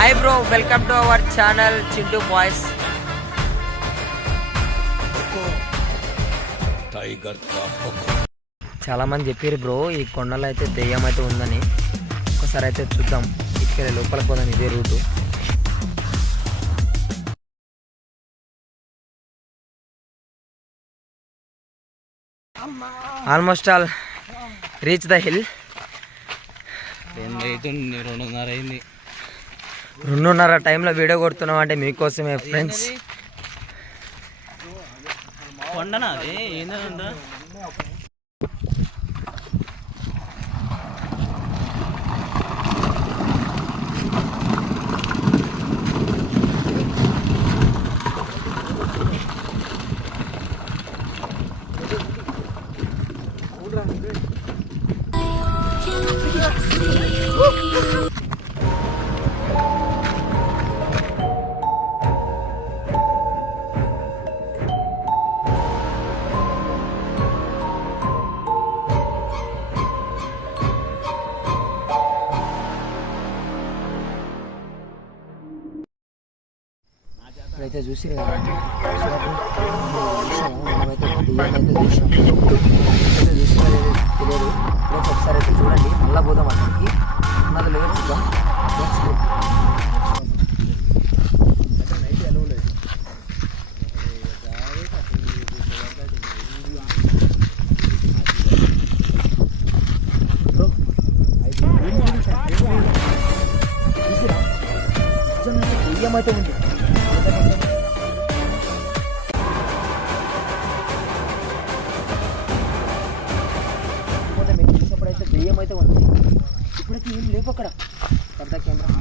Hi bro, welcome to our channel Chintu boys. చాలా మంది చెప్పారు బ్రో ఈ కొండలో అయితే దెయ్యం అయితే ఉందని. ఒకసారి అయితే చూద్దాం, ఇక్కడ లోపలికి పోదాం. ఇదే route. Almost all reach the hill. 2:30 టైంలో వీడియో కొడుతున్నాం అంటే మీకోసమే ఫ్రెండ్స్. ఇప్పుడైతే చూసి మనమైతే దెయ్యాన్ని అయితే చూసాం. చూసినా తెలియదు. ఫ్రెండ్స్ ఒకసారి అయితే చూడండి, మళ్ళీ పోదాం అక్కడికి. ఉన్నది లేదు చూద్దాం. దెయ్యం అయితే ఉంది. దెయ్యం అయితే ఉంది. ఇప్పుడైతే ఏం లేవు అక్కడ. పెద్ద కెమెరా